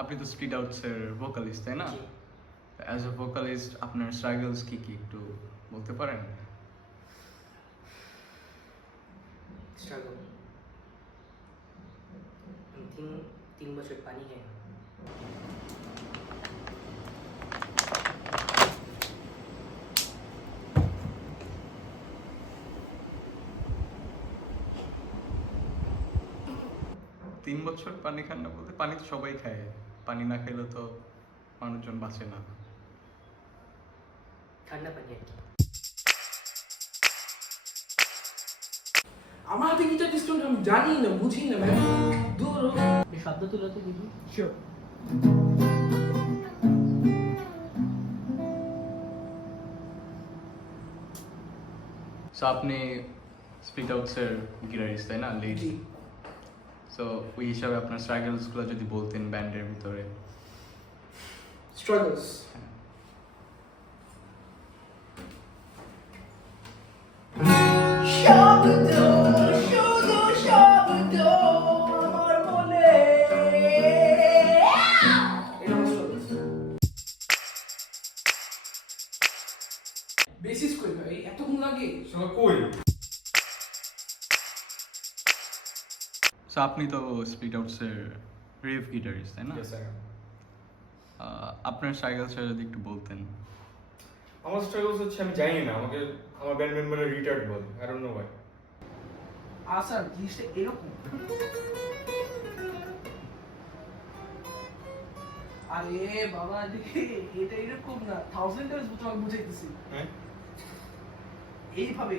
আপনি তো street আউটসের vocalist তাই না? অ্যাজ এ ভোকালিস্ট আপনার স্ট্রাগলস কি কি একটু বলতে পারেন? স্ট্রাগল तीन बजट पानी है। তিন বছর পানি খান না বলতে পানি তো সবাই খায়, পানি না খেলে তো মানুষজন বাঁচে না। ঠান্ডা পানি আর কি। আমার হাতে গিটার ডিস্ট্রোন আমি জানি না, বুঝি না ম্যাম। দূর শব্দ তুলো তো দিদি। শিওর। সো আপনি স্ট্রিট আউটসের গিটারিস্ট তাই না, লিড? জি। সো ওই হিসাবে আপনার স্ট্রাগলসগুলো যদি বলতেন ব্যান্ডের ভিতরে। স্ট্রাগলস বেসিস কই ভাই, এতক্ষণ লাগে? সবাই কই? সো আপনি তো স্ট্রিট আউটসের রিভ গিটারিস্ট তাই না? Yes, I am. আপনার স্ট্রাগলসটা যদি একটু বলতেন। আমার স্ট্রাগলস হচ্ছে আমি জানি না, আমাকে আমার ব্যান্ড মেম্বাররা রিটার্ড বলে। I don't know why. আসার জিনিসটা এরকম। আরে বাবা দেখে এটা এরকম না, 1000 টাইমস তোমাকে বুঝাইতেছি। হ্যাঁ? এইভাবে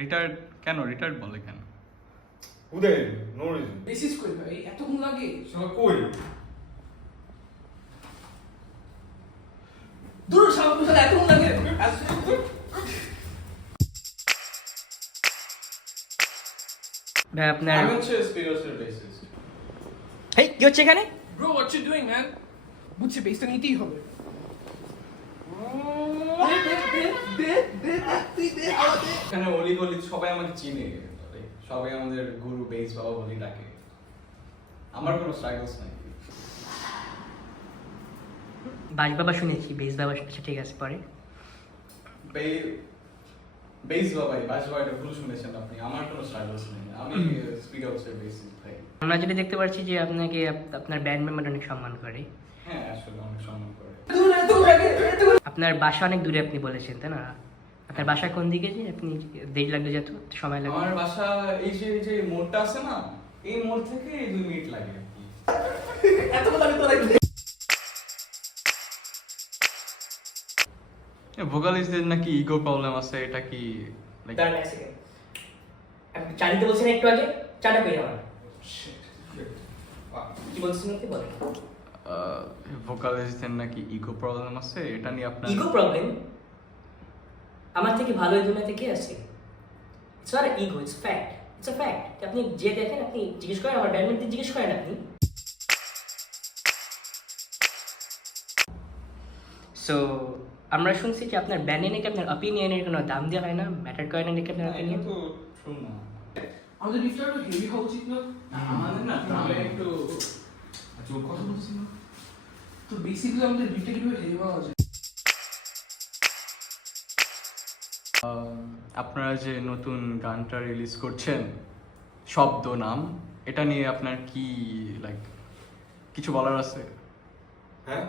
রিটায়ার্ড কেন, রিটায়ার্ড বলে কেন? উদয়, নো রিজন। বেসিস কই ভাই, এতক্ষণ লাগে? সবাই কই? দূর সামনে বুঝালে এতক্ষণ লাগে? ভাই আপনার আমি হচ্ছে স্পিরিটসের বেসিস্ট। হেই কি হচ্ছে এখানে? Bro what you doing man? বুঝছি বেসটা নিতেই হবে। এখানে অলি গলি সবাই আমাকে চিনে, সবাই আমাদের গুরু বেস বাবা বলি ডাকে। আমার কোনো স্ট্রাগলস নাই। বাস বাবা শুনেছি, বেস বাবা শুনেছি, ঠিক আছে পরে। বেস বাবাই, বাস বাবা, এটা ভুল শুনেছেন আপনি। আমার কোনো স্ট্রাগলস নেই, আমি স্পিড আউটসের বেসিস ভাই। আমরা যেটা দেখতে পাচ্ছি যে আপনাকে আপনার ব্যান্ড মেম্বার অনেক সম্মান করে। হ্যাঁ, আসলে অনেক সম্মান করে। আপনার বাসা অনেক দূরে আপনি বলেছেন তাই না? আপনার বাসা কোন দিকে যে আপনি দেরি লাগবে যেত সময় লাগবে? আমার বাসা এই যে মোড়টা আছে না, এই মোড় থেকে 2 মিনিট লাগে আর কি। এত কথা আমি তো রাখি। ভোকালিস্টদের নাকি ইগো প্রবলেম আছে, এটা কি like দাঁড়ান এক সেকেন্ড। আপনি চা দিতে বলছেন একটু আগে, চাটা পেয়ে আমার কি বলছেন আপনি বলেন। ভোকালিস্টদের নাকি ইগো প্রবলেম আছে, এটা নিয়ে আপনার ইগো প্রবলেম? আমার থেকে ভালো এই দুনিয়াতে কে আছে? It's not ego, it's fact, it's a fact. আপনি যে দেখেন, আপনি জিজ্ঞেস করেন আমার ব্যান্ডমেন্টে, জিজ্ঞেস করেন আপনি। সো আমরা শুনছি যে আপনার ব্যান্ডে নাকি আপনার অপিনিয়নের কোনো দাম দেওয়া হয় না, ম্যাটার করে না নাকি আপনার এটা অপিনিয়ন। তো ট্রু না। আমাদের লিফটটা একটু হেভি হওয়া উচিত না? আমাদের না ড্রামে একটু জোর কথা বলছি না। তো বেসিক্যালি আমাদের লিফটটা কিভাবে হেভি হওয়া উচিত? আপনারা যে নতুন গানটা রিলিজ করছেন শব্দ নাম, এটা নিয়ে আপনার কি লাইক কিছু বলার আছে? হ্যাঁ?